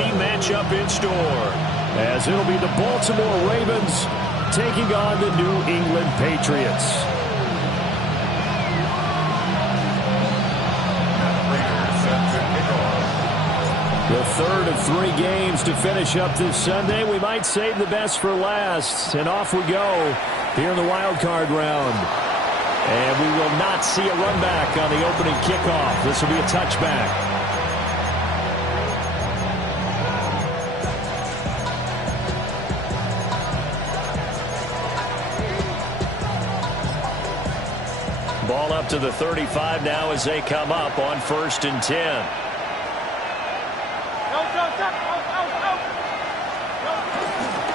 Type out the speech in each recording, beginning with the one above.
AFC matchup in store, as it'll be the Baltimore Ravens taking on the New England Patriots. The third of 3 games to finish up this Sunday. We might save the best for last. And off we go here in the Wildcard round. And we will not see a run back on the opening kickoff. This will be a touchback. Ball up to the 35 now as they come up on 1st and 10.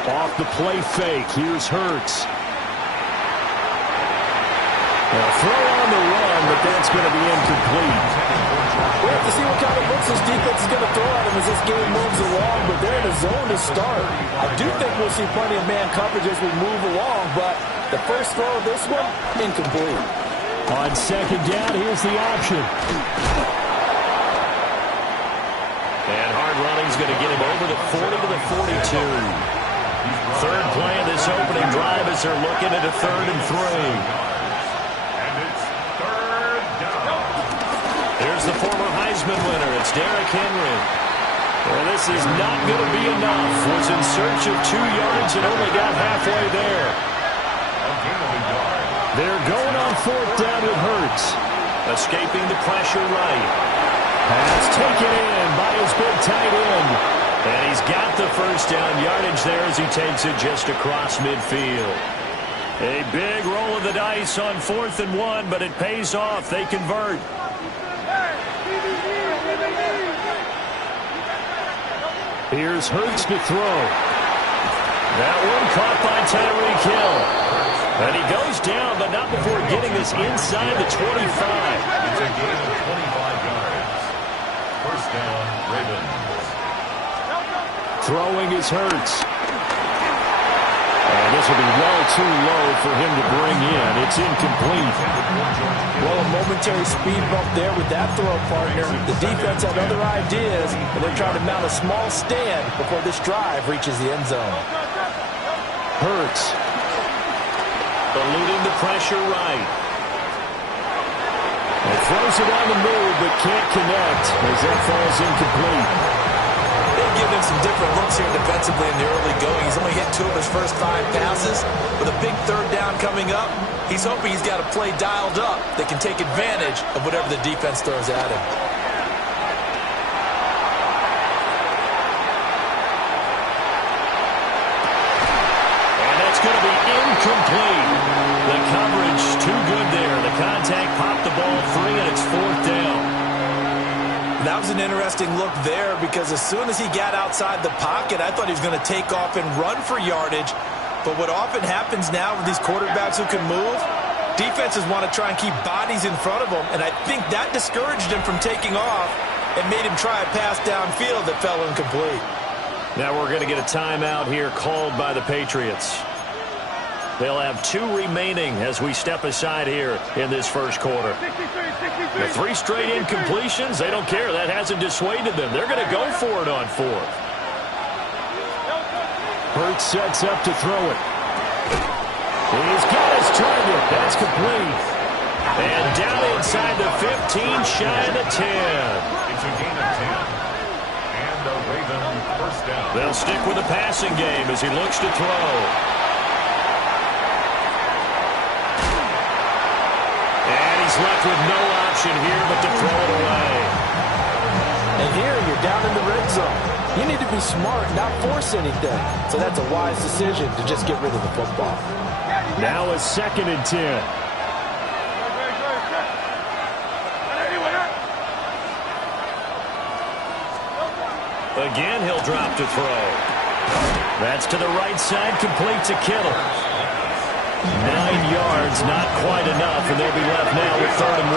Off the play fake. Here's Hurts. They'll throw on the run, but that's going to be incomplete. We have to see what kind of looks this defense is going to throw at him as this game moves along, but they're in a zone to start. I do think we'll see plenty of man coverage as we move along, but the first throw of this one, incomplete. On 2nd down, here's the option. And hard running's going to get him over the 40 to the 42. Third play of this opening drive as they're looking at a 3rd and 3. And it's 3rd down. Here's the former Heisman winner. It's Derrick Henry. Well, this is not going to be enough. Was in search of 2 yards and only got halfway there. They're going on 4th down with Hurts. Escaping the pressure right. Pass taken in by his big tight end. And he's got the first down yardage there as he takes it just across midfield. A big roll of the dice on 4th and 1, but it pays off. They convert. Here's Hurts to throw. That one caught by Tyreek Hill. And he goes down, but not before getting this inside the 25. It's a gain of 25 yards. First down, Ravens. Throwing is Hurts. And this will be well too low for him to bring in. It's incomplete. Well, a momentary speed bump there with that throw, partner. The defense had other ideas, and they're trying to mount a small stand before this drive reaches the end zone. Hurts. Eluding the pressure right. And throws it on the move, but can't connect as that falls incomplete. They've given him some different looks here defensively in the early going. He's only hit 2 of his first 5 passes. With a big 3rd down coming up, he's hoping he's got a play dialed up that can take advantage of whatever the defense throws at him. And that's going to be incomplete. The coverage too good there. The contact popped the ball free, and it's 4th down. That was an interesting look there because as soon as he got outside the pocket, I thought he was going to take off and run for yardage. But what often happens now with these quarterbacks who can move, defenses want to try and keep bodies in front of them, and I think that discouraged him from taking off and made him try a pass downfield that fell incomplete. Now we're going to get a timeout here called by the Patriots. They'll have 2 remaining as we step aside here in this first quarter. The 3 straight incompletions, they don't care. That hasn't dissuaded them. They're going to go for it on 4th. Hurts sets up to throw it. He's got his target. That's complete. And down inside the 15, shy of the 10. It's a gain of 10. And the Ravens first down. They'll stick with the passing game as he looks to throw. Left with no option here but to throw it away. And here you're down in the red zone. You need to be smart, not force anything. So that's a wise decision to just get rid of the football. Now a 2nd and 10. Again, he'll drop to throw. That's to the right side, complete to Kittle. 9 yards, not quite enough, and they'll be left now with 3rd and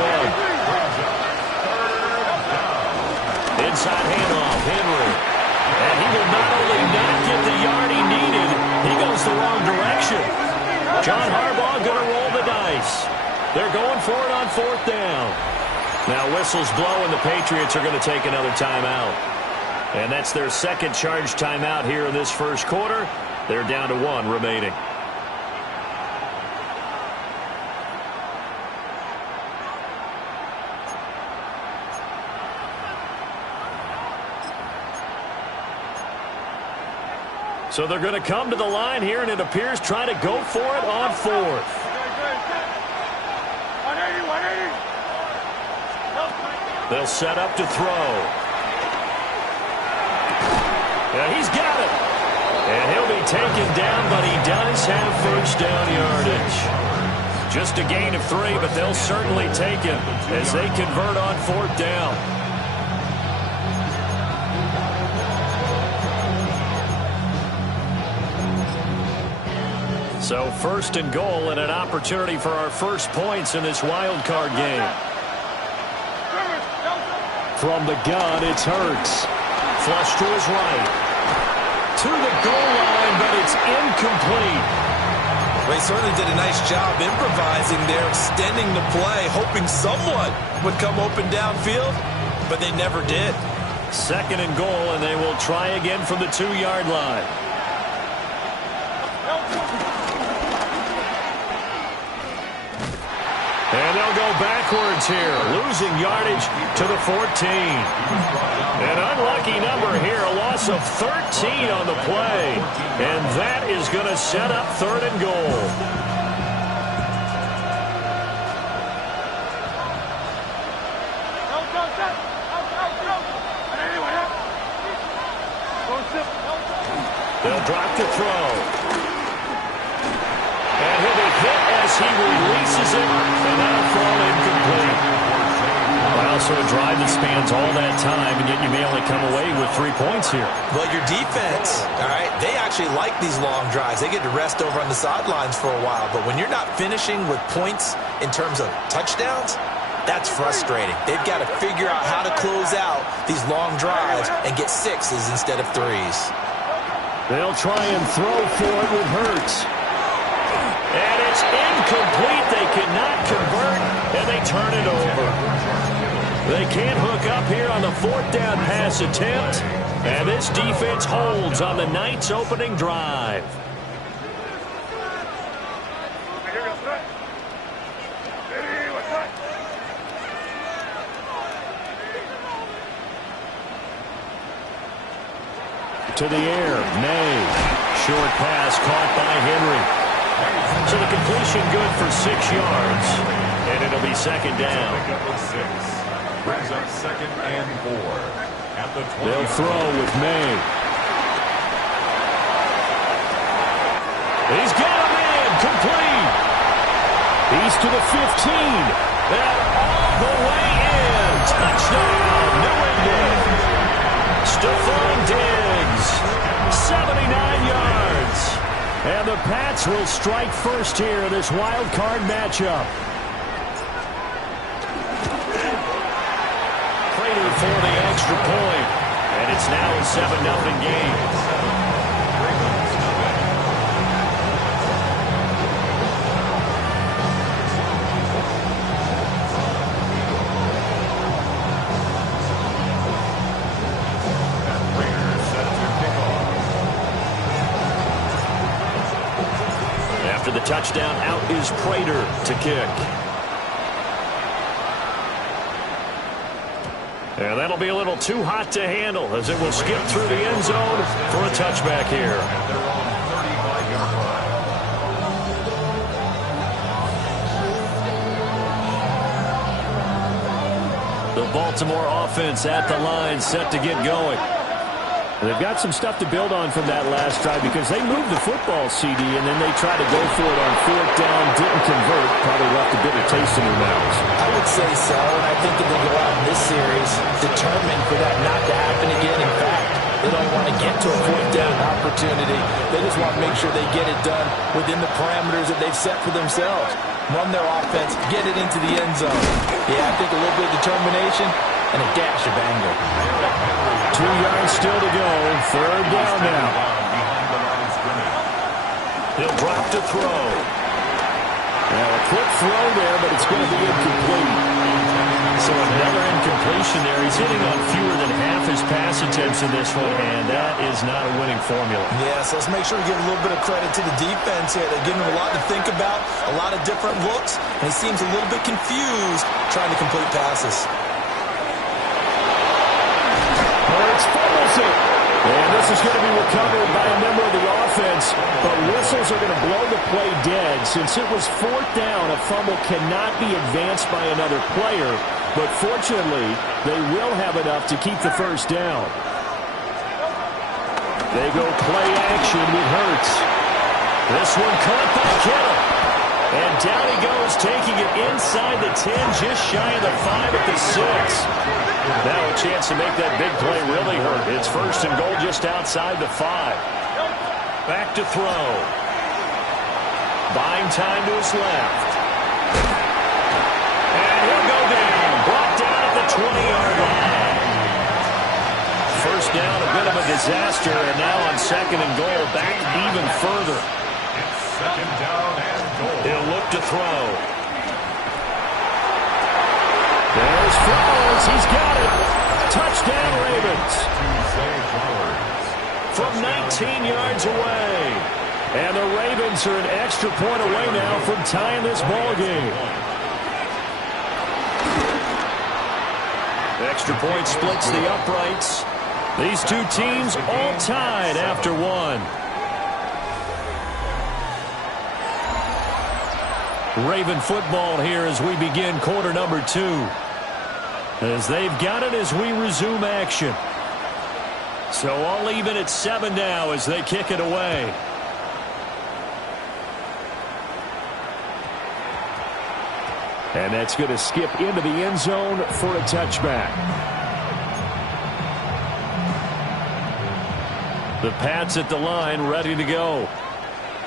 1. Inside handoff, Henry. And he will not only not get the yard he needed, he goes the wrong direction. John Harbaugh going to roll the dice. They're going for it on 4th down. Now whistles blow, and the Patriots are going to take another timeout. And that's their second charge timeout here in this first quarter. They're down to 1 remaining. So they're going to come to the line here, and it appears trying to go for it on 4th. They'll set up to throw. Yeah, he's got it. And he'll be taken down, but he does have first down yardage. Just a gain of 3, but they'll certainly take it as they convert on 4th down. So 1st and goal and an opportunity for our first points in this wild card game. From the gun, it's Hurts. Flush to his right. To the goal line, but it's incomplete. Well, he certainly did a nice job improvising there, extending the play, hoping someone would come open downfield, but they never did. 2nd and goal, and they will try again from the 2-yard line. And they'll go backwards here, losing yardage to the 14. An unlucky number here, a loss of 13 on the play. And that is going to set up 3rd and goal. They'll drop to throw. And he'll be hit as he releases it, and that'll fall incomplete. Well, so a drive that spans all that time, and yet you may only come away with 3 points here. Well, your defense, all right, they actually like these long drives. They get to rest over on the sidelines for a while, but when you're not finishing with points in terms of touchdowns, that's frustrating. They've got to figure out how to close out these long drives and get 6s instead of 3s. They'll try and throw for it with Hurts. And it's incomplete. They cannot convert, and they turn it over. They can't hook up here on the 4th down pass attempt, and this defense holds on the Knights' opening drive. To the air, May. Short pass caught by Henry. So the completion good for 6 yards, and it'll be 2nd down. Brings up 2nd and 4 at the 20. They'll throw with May. He's got him in, complete. He's to the 15, and all the way in. Touchdown, New England. Stephon Diggs, 79 yards. And the Pats will strike first here in this wild card matchup. Prater for the extra point. And it's now a 7-0 game. The touchdown, out is Prater to kick. And that'll be a little too hot to handle as it will skip through the end zone for a touchback here. The Baltimore offense at the line, set to get going. They've got some stuff to build on from that last drive because they moved the football, CD, and then they tried to go for it on 4th down, didn't convert, probably left a bitter taste in their mouths. I would say so, and I think that they go out in this series determined for that not to happen again. In fact, they don't want to get to a 4th down opportunity. They just want to make sure they get it done within the parameters that they've set for themselves. Run their offense, get it into the end zone. Yeah, I think a little bit of determination and a dash of anger. 2 yards still to go. 3rd down now. He'll drop to throw. Well, a quick throw there, but it's going to be incomplete. So another incompletion there. He's hitting on fewer than half his pass attempts in this one, and that is not a winning formula. Yes, let's make sure we give a little bit of credit to the defense here. They're giving him a lot to think about, a lot of different looks, and he seems a little bit confused trying to complete passes. Hurts fumbles it. And this is going to be recovered by a member of the offense, but whistles are going to blow the play dead. Since it was fourth down, a fumble cannot be advanced by another player, but fortunately, they will have enough to keep the first down. They go play action with Hurts. This one caught by Kittle. And down he goes, taking it inside the 10, just shy of the 5 at the 6. Now a chance to make that big play really hurt. It's first and goal just outside the 5. Back to throw. Buying time to his left. And he'll go down. Brought down at the 20-yard line. First down, a bit of a disaster, and now on second and goal, back even further. It's second down and goal. He'll look to throw. There's Flowers. He's got it. Touchdown, Ravens. From 19 yards away. And the Ravens are an extra point away now from tying this ball game. Extra point splits the uprights. These two teams all tied after one. Raven football here as we begin quarter number 2. As they've got it as we resume action. So all even at 7 now as they kick it away. And that's going to skip into the end zone for a touchback. The Pats at the line ready to go.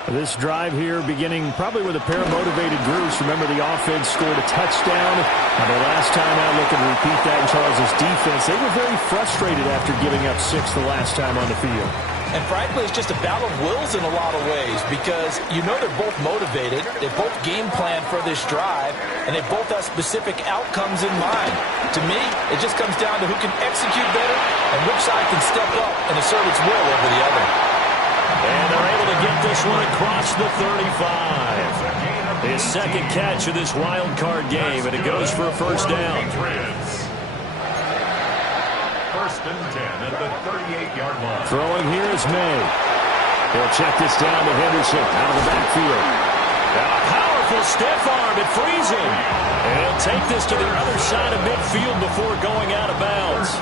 This drive here beginning probably with a pair of motivated groups. Remember, the offense scored a touchdown. And the last time out, looking to repeat that in Charles' defense, they were very frustrated after giving up 6 the last time on the field. And frankly, it's just a battle of wills in a lot of ways because you know they're both motivated. They both game plan for this drive, and they both have specific outcomes in mind. To me, it just comes down to who can execute better and which side can step up and assert its will over the other. And they're able to get this one across the 35. His second catch of this wild card game, and it goes for a first down. First and 10 at the 38-yard line. Throwing here is May. He'll check this down to Henderson out of the backfield. A powerful stiff arm. It frees him. And he'll take this to the other side of midfield before going out of bounds.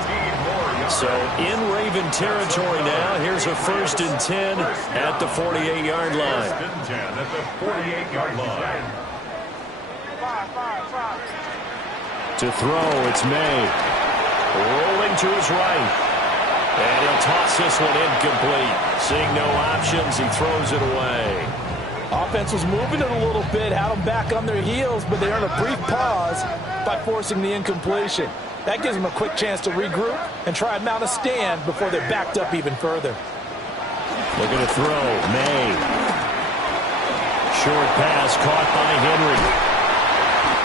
So in Raven territory now. Here's a first and 10 at the 48-yard line. First and 10 at the 48-yard line. To throw, it's May. Rolling to his right. And he'll toss this one incomplete. Seeing no options, he throws it away. Offense was moving it a little bit, had them back on their heels, but they earned a brief pause by forcing the incompletion. That gives them a quick chance to regroup and try and mount a stand before they're backed up even further. Looking to throw, May. Short pass caught by Henry.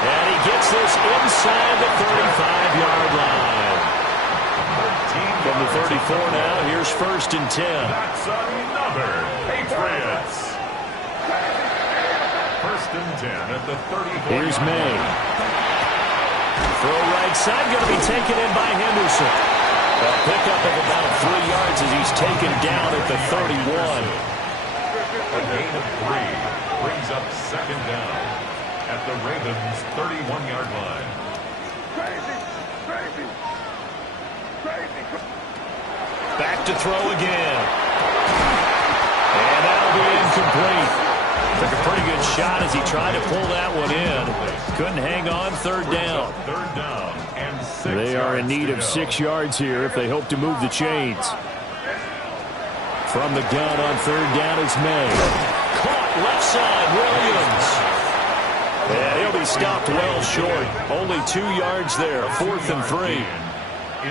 And he gets this inside the 35-yard line. From the 34 now, here's first and 10. That's another Patriots. First and 10 at the 34. Here's May. Throw right side, going to be taken in by Henderson. A pickup of about 3 yards as he's taken down at the 31. A gain of 3 brings up second down at the Ravens' 31-yard line. Back to throw again. And that'll be incomplete. Took a pretty good shot as he tried to pull that one in. Couldn't hang on, third down. Third down and 6 They are in need of 6 yards here if they hope to move the chains. From the gun on third down, it's May. Caught left side, Williams. And he'll be stopped well short. Only 2 yards there, 4th and 3.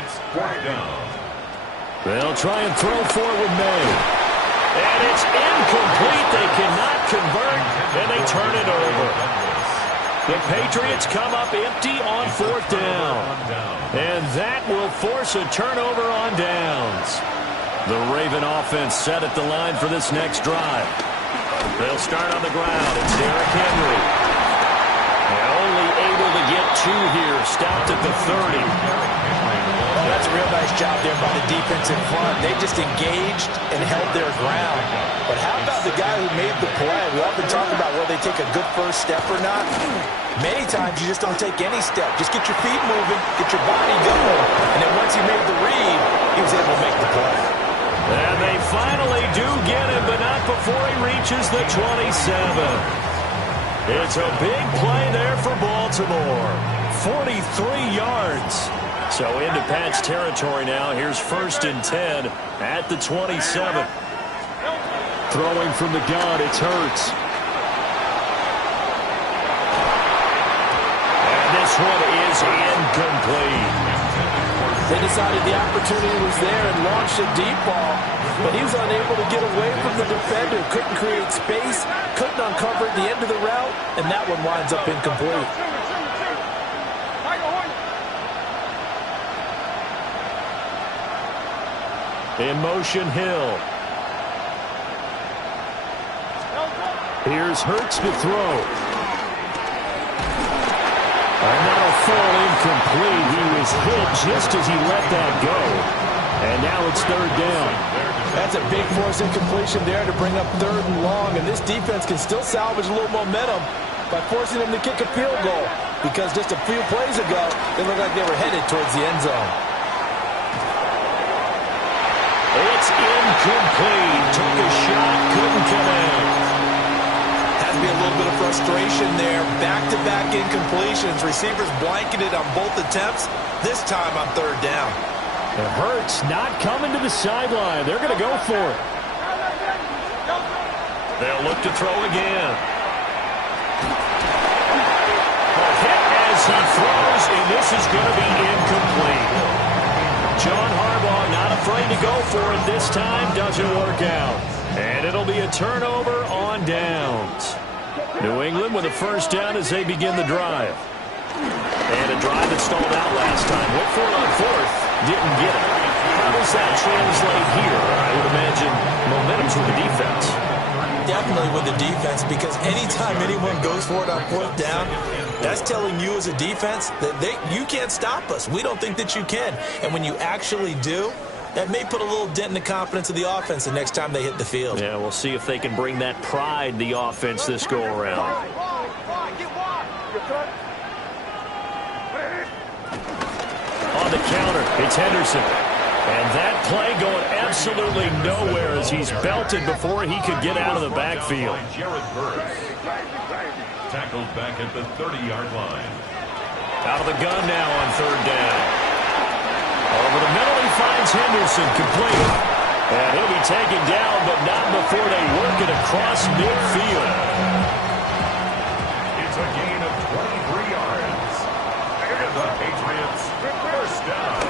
It's fourth down. They'll try and throw forward with May. And it's incomplete. They cannot convert, and they turn it over. The Patriots come up empty on 4th down. And that will force a turnover on downs. The Raven offense set at the line for this next drive. They'll start on the ground. It's Derrick Henry. And only able to get 2 here. Stopped at the 30. Well, that's a real nice job there by the defense in front. They just engaged and held their ground. But how about the guy who made the play? We often talk about whether they take a good first step or not. Many times you just don't take any step. Just get your feet moving, get your body going. And then once he made the read, he was able to make the play. And they finally do get him, but not before he reaches the 27. It's a big play there for Baltimore. 43 yards. So into Pat's territory now. Here's 1st and 10 at the 27. Throwing from the gun, it's Hurts. And this one is incomplete. They decided the opportunity was there and launched a deep ball, but he was unable to get away from the defender. Couldn't create space, couldn't uncover the end of the route, and that one winds up incomplete. In motion, Hill. Here's Hurts to throw. And that'll fall incomplete. He was hit just as he let that go. And now it's 3rd down. That's a big force incompletion there to bring up 3rd and long. And this defense can still salvage a little momentum by forcing them to kick a field goal. Because just a few plays ago, they looked like they were headed towards the end zone. It's incomplete. Took a shot, couldn't connect. Has to be a little bit of frustration there. Back-to-back incompletions. Receivers blanketed on both attempts, this time on 3rd down. It hurts not coming to the sideline. They're going to go for it. They'll look to throw again. A hit as he throws, and this is going to be incomplete. John Harbaugh not afraid to go for it this time. Doesn't work out. And it'll be a turnover on downs. New England with a 1st down as they begin the drive. And a drive that stalled out last time. Went for it on 4th. Didn't get it. How does that translate here? I would imagine momentum's with the defense. Definitely with the defense, because anytime anyone goes for it on 4th down, that's telling you as a defense that you can't stop us. We don't think that you can. And when you actually do, that may put a little dent in the confidence of the offense the next time they hit the field. Yeah, we'll see if they can bring that pride, the offense, this go-around. On the counter, it's Henderson. And that play going absolutely nowhere as he's belted before he could get out of the backfield. Tackled back at the 30-yard line. Out of the gun now on 3rd down. Over the middle, he finds Henderson complete. And he'll be taken down, but not before they work it across midfield. It's a gain of 23 yards. And the Patriots 1st down.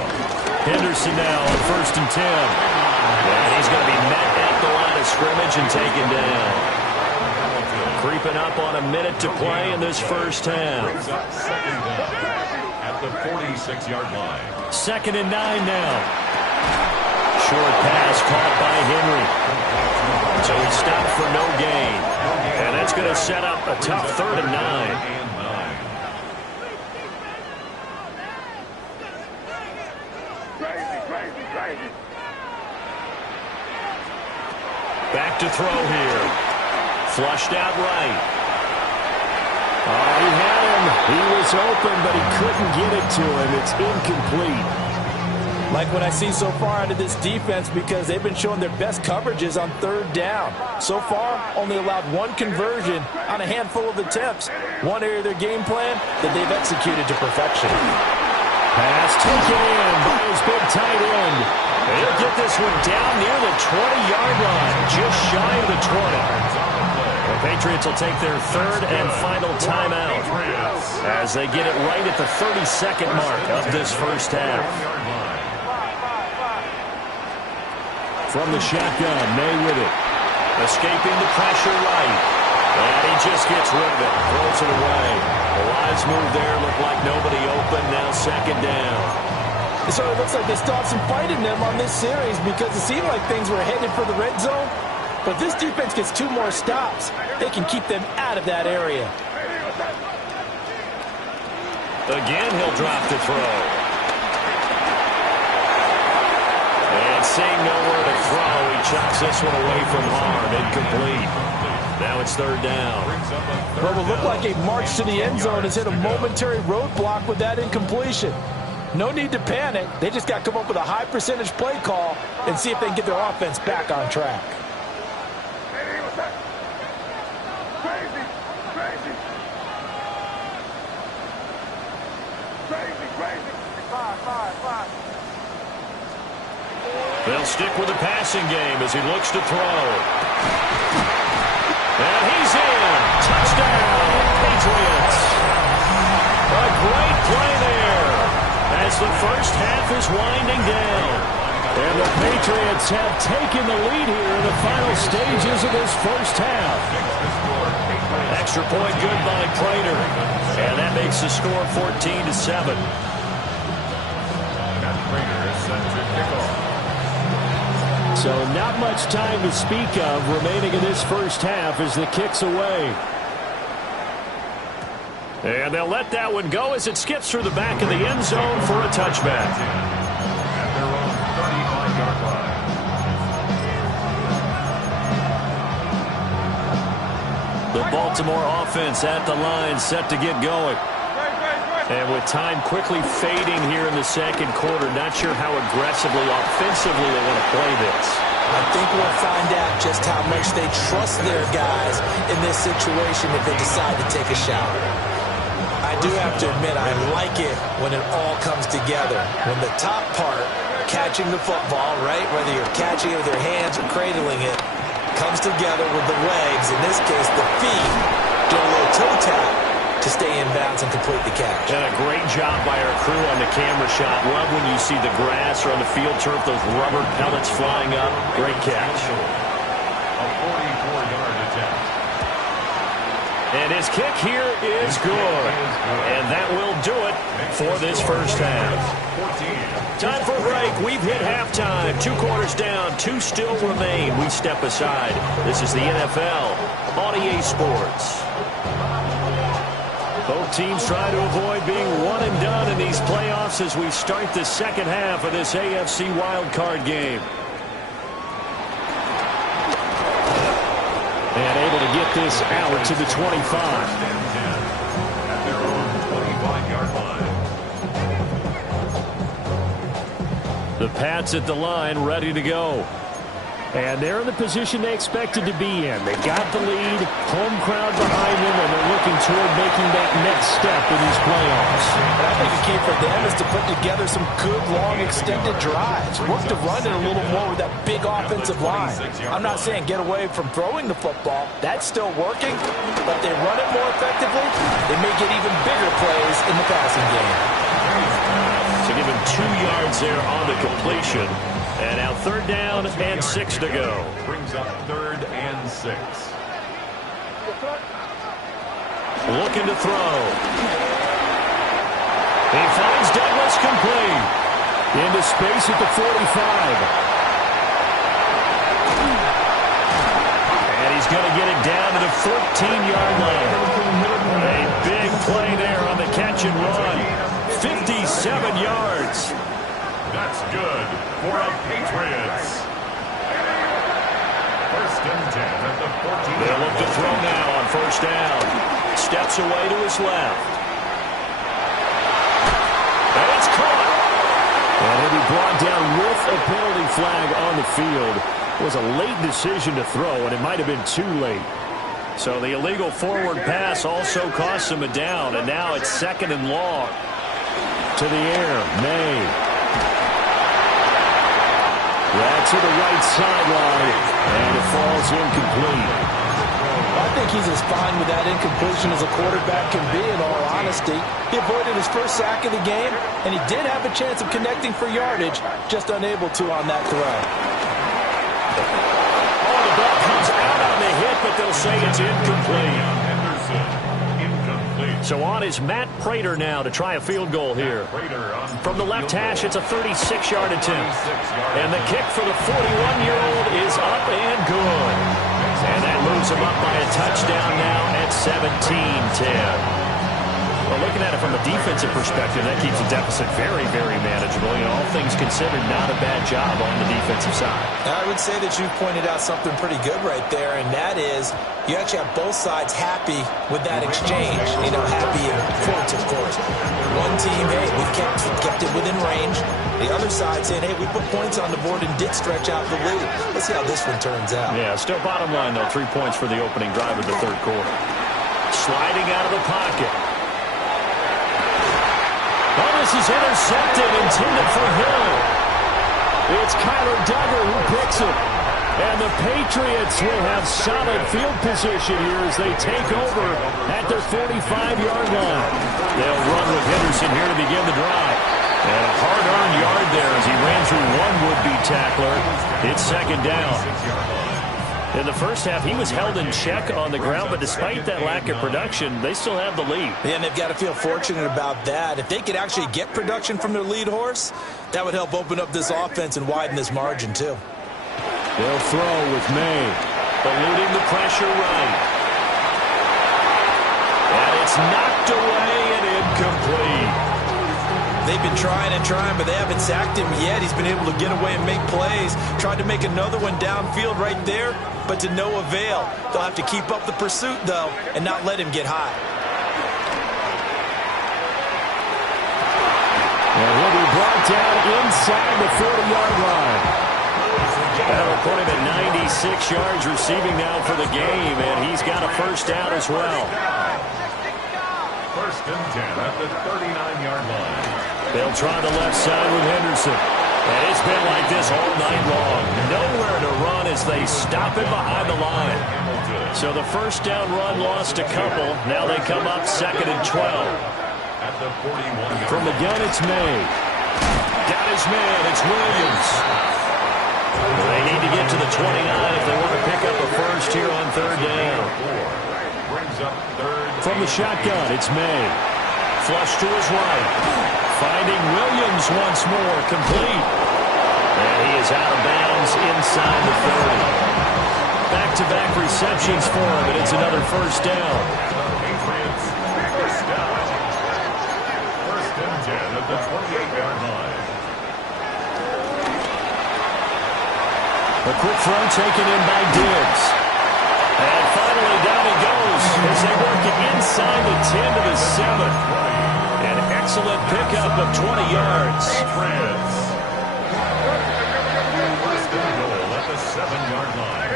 Henderson now on 1st and 10. And he's going to be met at the line of scrimmage and taken down. Creeping up on a minute to play in this 1st half. 2nd down at the 46-yard line. 2nd and 9 now. Short pass caught by Henry. So he stopped for no gain. And that's going to set up a tough 3rd and 9. Back to throw here. Flushed out right. Oh, he had him. He was open, but he couldn't get it to him. It's incomplete. Like what I see so far out of this defense, because they've been showing their best coverages on 3rd down. So far, only allowed 1 conversion on a handful of attempts. One area of their game plan that they've executed to perfection. Pass taken in by his big tight end. He'll get this one down near the 20-yard line, just shy of the 20. The Patriots will take their 3rd and final timeout as they get it right at the 32nd mark of this 1st half. From the shotgun, May with it. Escaping the pressure right. And he just gets rid of it, throws it away. The wise move there, looked like nobody open, now second down. So it looks like they stopped some fight in them on this series because it seemed like things were headed for the red zone. But if this defense gets 2 more stops, they can keep them out of that area. Again, he'll drop the throw. And seeing nowhere to throw, he chucks this one away from harm. Incomplete. Now it's third down. Well, it will look like a march to the end zone has hit a momentary roadblock with that incompletion. No need to panic. They just got to come up with a high percentage play call and see if they can get their offense back on track. They'll stick with the passing game as he looks to throw. And he's in. Touchdown, Patriots. A great play there as the first half is winding down. And the Patriots have taken the lead here in the final stages of this first half. Extra point good by Prater. And that makes the score 14-7. Prater is set to kick off. So not much time to speak of remaining in this first half as the kick's away. And they'll let that one go as it skips through the back of the end zone for a touchback. At their own 35-yard line. The Baltimore offense at the line set to get going. And with time quickly fading here in the second quarter, not sure how aggressively, offensively they want to play this. I think we'll find out just how much they trust their guys in this situation if they decide to take a shot. I do have to admit, I like it when it all comes together. When the top part, catching the football, right, whether you're catching it with your hands or cradling it, comes together with the legs, in this case the feet, do a little toe tap to stay in bounds and complete the catch. And a great job by our crew on the camera shot. Love when you see the grass or on the field turf, those rubber pellets flying up. Great catch. A 44-yard attempt. And his kick here is good. And that will do it for this first half. Time for a break. We've hit halftime. 2 quarters down. 2 still remain. We step aside. This is the NFL on EA Sports. Both teams try to avoid being one and done in these playoffs as we start the second half of this AFC Wildcard game. And able to get this out to the 25. At their own 25-yard line. The Pats at the line, ready to go. And they're in the position they expected to be in. They got the lead, home crowd behind them, and they're looking toward making that next step in these playoffs. And I think the key for them is to put together some good, long, extended drives. Work to run it a little more with that big offensive line. I'm not saying get away from throwing the football. That's still working. But if they run it more effectively, they may get even bigger plays in the passing game. So give him 2 yards there on the completion. And now third down and 6 to go. Brings up 3rd and 6. Looking to throw. He finds Douglas complete. Into space at the 45. And he's going to get it down to the 14-yard line. A big play there on the catch and run. 57 yards. That's good for the Patriots. 1st and 10 at the 14. They'll look to throw now on first down. Steps away to his left. And it's caught. And he'll be brought down with a penalty flag on the field. It was a late decision to throw, and it might have been too late. So the illegal forward pass also costs him a down, and now it's 2nd and long. To the air, May. That's to the right sideline, and it falls incomplete. I think he's as fine with that incompletion as a quarterback can be, in all honesty. He avoided his first sack of the game, and he did have a chance of connecting for yardage, just unable to on that throw. Oh, the ball comes out on the hit, but they'll say it's incomplete. So on is Matt Prater now to try a field goal here. From the left hash, it's a 36-yard attempt. And the kick for the 41-year-old is up and good. And that moves him up by a touchdown now at 17-10. Well, looking at it from a defensive perspective, that keeps the deficit very, very manageable. You know, all things considered, not a bad job on the defensive side. I would say that you pointed out something pretty good right there, and that is you actually have both sides happy with that exchange. You know, happy in quotes, of course. One team, hey, we've kept it within range. The other side saying, hey, we put points on the board and did stretch out the lead. Let's see how this one turns out. Yeah, still bottom line, though, 3 points for the opening drive of the third quarter. Sliding out of the pocket. Oh, this is intercepted, intended for Hill. It's Kyler Duggar who picks it. And the Patriots will have solid field position here as they take over at their 45-yard line. They'll run with Henderson here to begin the drive. And a hard-earned yard there as he ran through one would-be tackler. It's second down. In the first half, he was held in check on the ground, but despite that lack of production, they still have the lead. And they've got to feel fortunate about that. If they could actually get production from their lead horse, that would help open up this offense and widen this margin, too. They'll throw with May, eluding the pressure right. And it's knocked away and incomplete. They've been trying and trying, but they haven't sacked him yet. He's been able to get away and make plays. Tried to make another one downfield right there, but to no avail. They'll have to keep up the pursuit, though, and not let him get high. And he'll be brought down inside the 40-yard line. That'll put him at 96 yards receiving now for the game, and he's got a first down as well. First and 10 at the 39-yard line. They'll try the left side with Henderson. And it's been like this all night long. Nowhere to run as they stop it behind the line. So the first down run lost a couple. Now they come up second and 12. At the 41. From the gun, it's May. Got his man. It's Williams. They need to get to the 29 if they want to pick up a first here on third down. Brings up third. From the shotgun, it's May. Flush to his right. Finding Williams once more, complete. And he is out of bounds inside the 30. Back-to-back receptions for him, and it's another first down. Patriots, first down. First and 10 at the 28-yard line. A quick throw taken in by Diggs. And finally down he goes as they work it inside the 10 to the 7. An excellent pickup of 20 yards. Patriots. First and goal at the 7-yard line.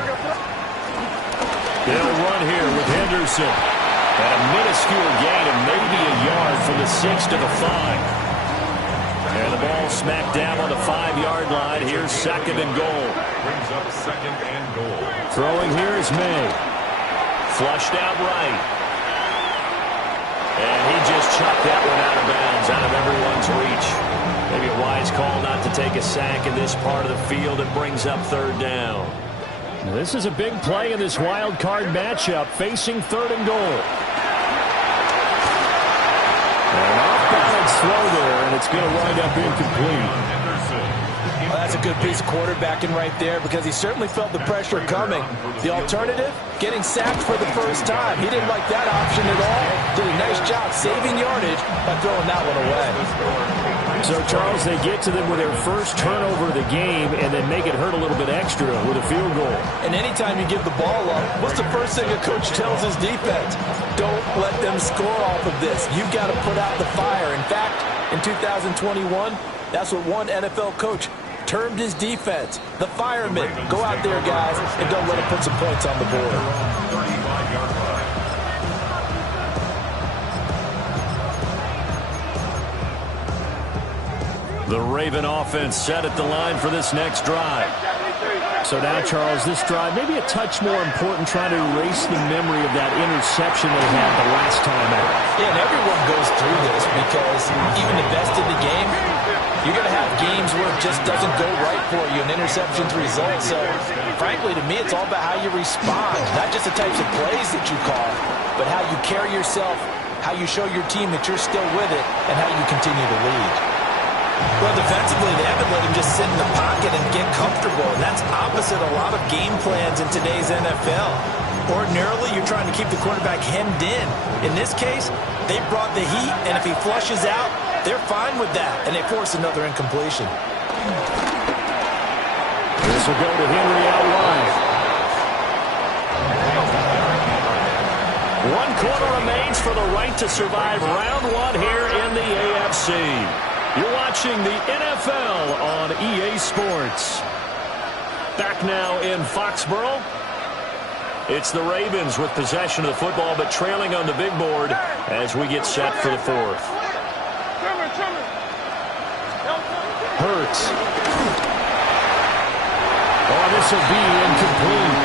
They'll run here with Henderson. At a minuscule gain of maybe a yard from the 6 to the 5. And the ball smacked down on the 5-yard line. Here's second and goal. Brings up second and goal. Throwing here is May. Flushed out right. And he just chucked that one out of bounds, out of everyone's reach. Maybe a wise call not to take a sack in this part of the field. It brings up third down. This is a big play in this wild card matchup, facing third and goal. An off-balance throw there, and it's going to wind up incomplete. Well, that's a good piece of quarterbacking right there because he certainly felt the pressure coming. The alternative, getting sacked for the first time. He didn't like that option at all. Did a nice job saving yardage by throwing that one away. So, Charles, they get to them with their first turnover of the game and then make it hurt a little bit extra with a field goal. And anytime you give the ball up, what's the first thing a coach tells his defense? Don't let them score off of this. You've got to put out the fire. In fact, in 2021, that's what one NFL coach termed his defense, the firemen. Go out there, guys, and don't let them put some points on the board. 35-yard line. The Raven offense set at the line for this next drive. So now, Charles, this drive maybe a touch more important, trying to erase the memory of that interception they had the last time out. Yeah, and everyone goes through this because even the best in the game, you're going to have games where it just doesn't go right for you, and interceptions result. So frankly, to me, it's all about how you respond. Not just the types of plays that you call, but how you carry yourself, how you show your team that you're still with it, and how you continue to lead. Well, defensively, they haven't let him just sit in the pocket and get comfortable. And that's opposite a lot of game plans in today's NFL. Ordinarily, you're trying to keep the quarterback hemmed in. In this case, they brought the heat, and if he flushes out, they're fine with that, and they force another incompletion. This will go to Henry out wide. 1 quarter remains for the right to survive round 1 here in the AFC. You're watching the NFL on EA Sports. Back now in Foxborough. It's the Ravens with possession of the football, but trailing on the big board as we get set for the 4th. Hurts. Oh, this will be incomplete.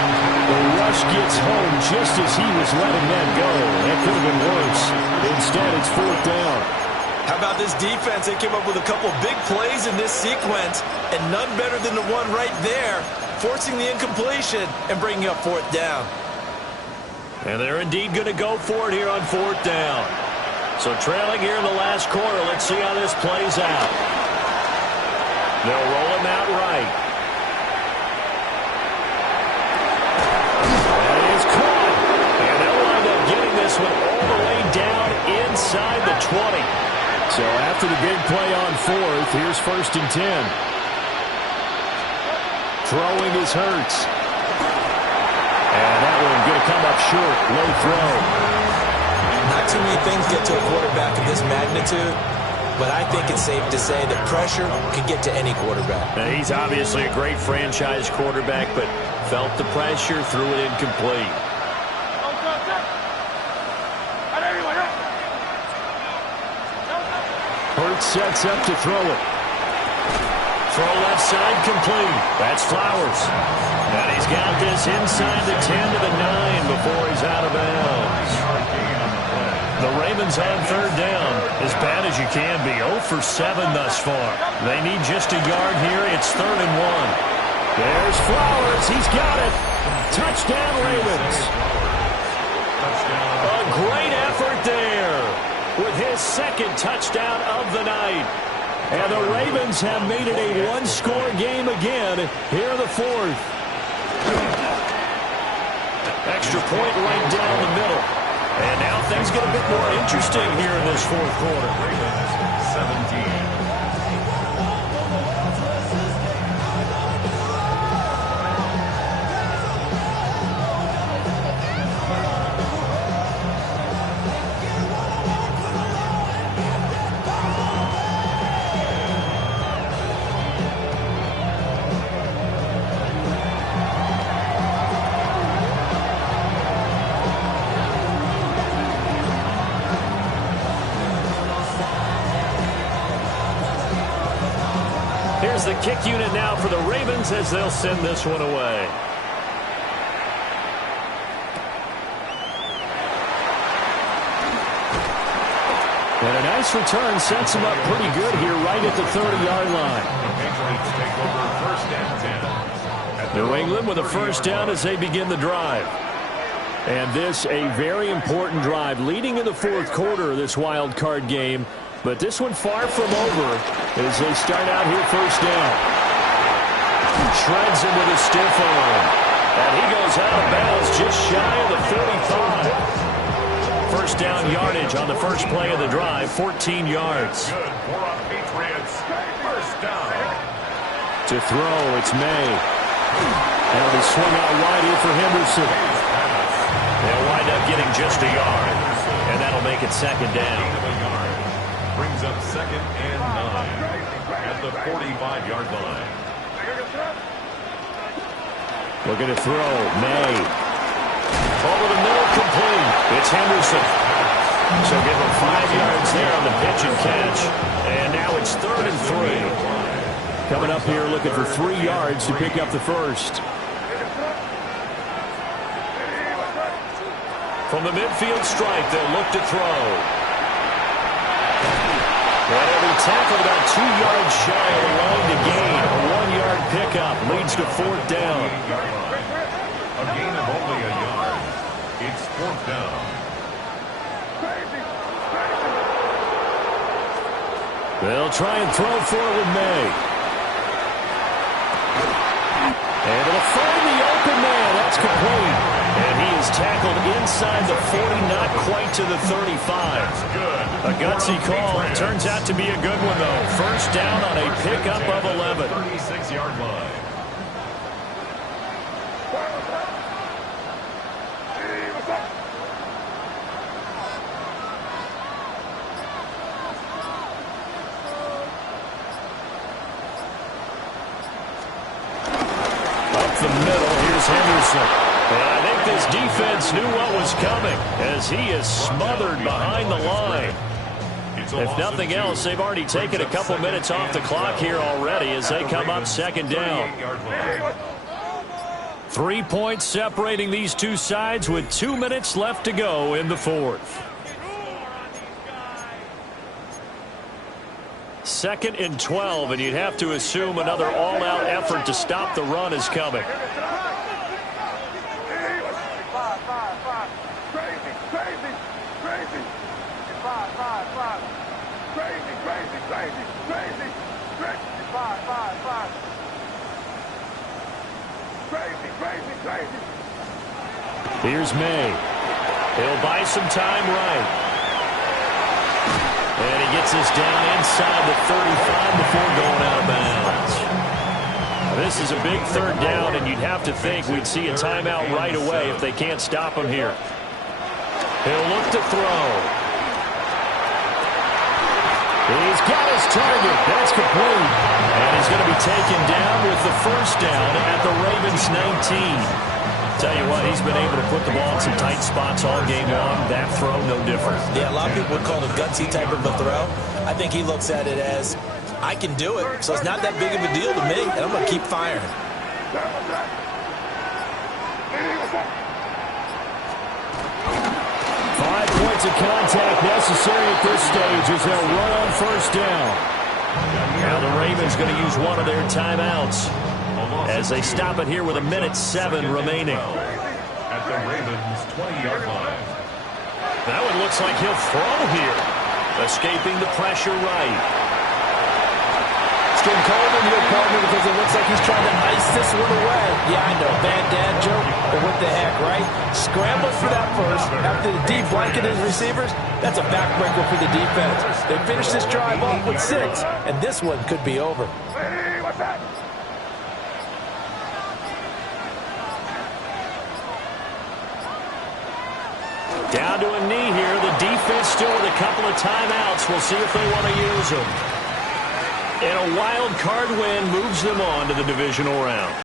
The rush gets home just as he was letting that go. That could have been worse. Instead, it's 4th down. How about this defense? They came up with a couple big plays in this sequence, and none better than the one right there, forcing the incompletion and bringing up 4th down. And they're indeed going to go for it here on 4th down. So trailing here in the last quarter, let's see how this plays out. They'll roll him out right. That is caught. And they'll wind up getting this one all the way down inside the 20. So after the big play on 4th, here's 1st and 10. Throwing is Hurts. And that one going to come up short. Low throw. Not too many things get to a quarterback of this magnitude, but I think it's safe to say that pressure can get to any quarterback. Now, he's obviously a great franchise quarterback, but felt the pressure, threw it incomplete. Hurts sets up to throw it. Throw left side complete. That's Flowers. And he's got this inside the 10 to the 9 before he's out of bounds. The Ravens on 3rd down. As bad as you can be. 0 for 7 thus far. They need just a yard here. It's 3rd and 1. There's Flowers. He's got it. Touchdown, Ravens. A great effort there with his 2nd touchdown of the night. And the Ravens have made it a 1-score game again here in the 4th. Extra point right down the middle. And now things get a bit more interesting here in this 4th quarter. Ravens 17. Here's the kick unit now for the Ravens as they'll send this one away. And a nice return sets him up pretty good here right at the 30-yard line. The Patriots take over 1st and 10. New England with a 1st down as they begin the drive. And this a very important drive leading in the 4th quarter of this wild card game. But this one far from over as they start out here 1st down. Shreds him with a stiff arm. And he goes out of bounds just shy of the 45. 1st down yardage on the first play of the drive, 14 yards. Good for a Patriots 1st down. To throw, it's May. And it'll swing out wide here for Henderson. They'll wind up getting just a yard. And that'll make it 2nd down. Brings up 2nd and 9 at the 45-yard line. Looking to throw, May. Over the middle, complete. It's Henderson. So give him 5 yards there on the pitch and catch. And now it's 3rd and 3. Coming up here looking for 3 yards to pick up the 1st. From the midfield stripe, they'll look to throw. Whatever tackled about 2 yards shy of the line to gain. A 1-yard pickup leads to fourth down. A gain of only a yard. It's fourth down. They'll try and throw for it with May. And it'll find the open man. That's complete. And he is tackled inside the 40, not quite to the 35. A gutsy call. Turns out to be a good one, though. First down on a pickup of 11. 36-yard line. The middle, here's Henderson. And I think this defense knew what was coming as he is smothered behind the line. If nothing else, they've already taken a couple minutes off the clock here already as they come up second down. 3 points separating these two sides with 2 minutes left to go in the fourth. 2nd and 12, and you'd have to assume another all-out effort to stop the run is coming. Here's May. He'll buy some time right. And he gets this down inside the 35 before going out of bounds. This is a big third down, and you'd have to think we'd see a timeout right away if they can't stop him here. He'll look to throw. He's got his target. That's complete. And he's going to be taken down with the first down at the Ravens 19. Tell you what, he's been able to put the ball in some tight spots all game long. That throw, no different. Yeah, a lot of people would call it a gutsy type of a throw. I think he looks at it as, I can do it, so it's not that big of a deal to me, and I'm going to keep firing. 5 points of contact necessary at this stage as they'll run on first down. Now the Ravens going to use one of their timeouts as they stop it here with 1:07 remaining. At the Ravens' 20-yard line. That one looks like he'll throw here. Escaping the pressure right. It's getting cold in here, partner, because it looks like he's trying to ice this one away. Yeah, I know, bad dad joke, but what the heck, right? Scrambling for that first after the deep blanket his receivers. That's a backbreaker for the defense. They finish this drive off with 6, and this one could be over. Down to a knee here. The defense still with a couple of timeouts. We'll see if they want to use them. And a wild card win moves them on to the divisional round.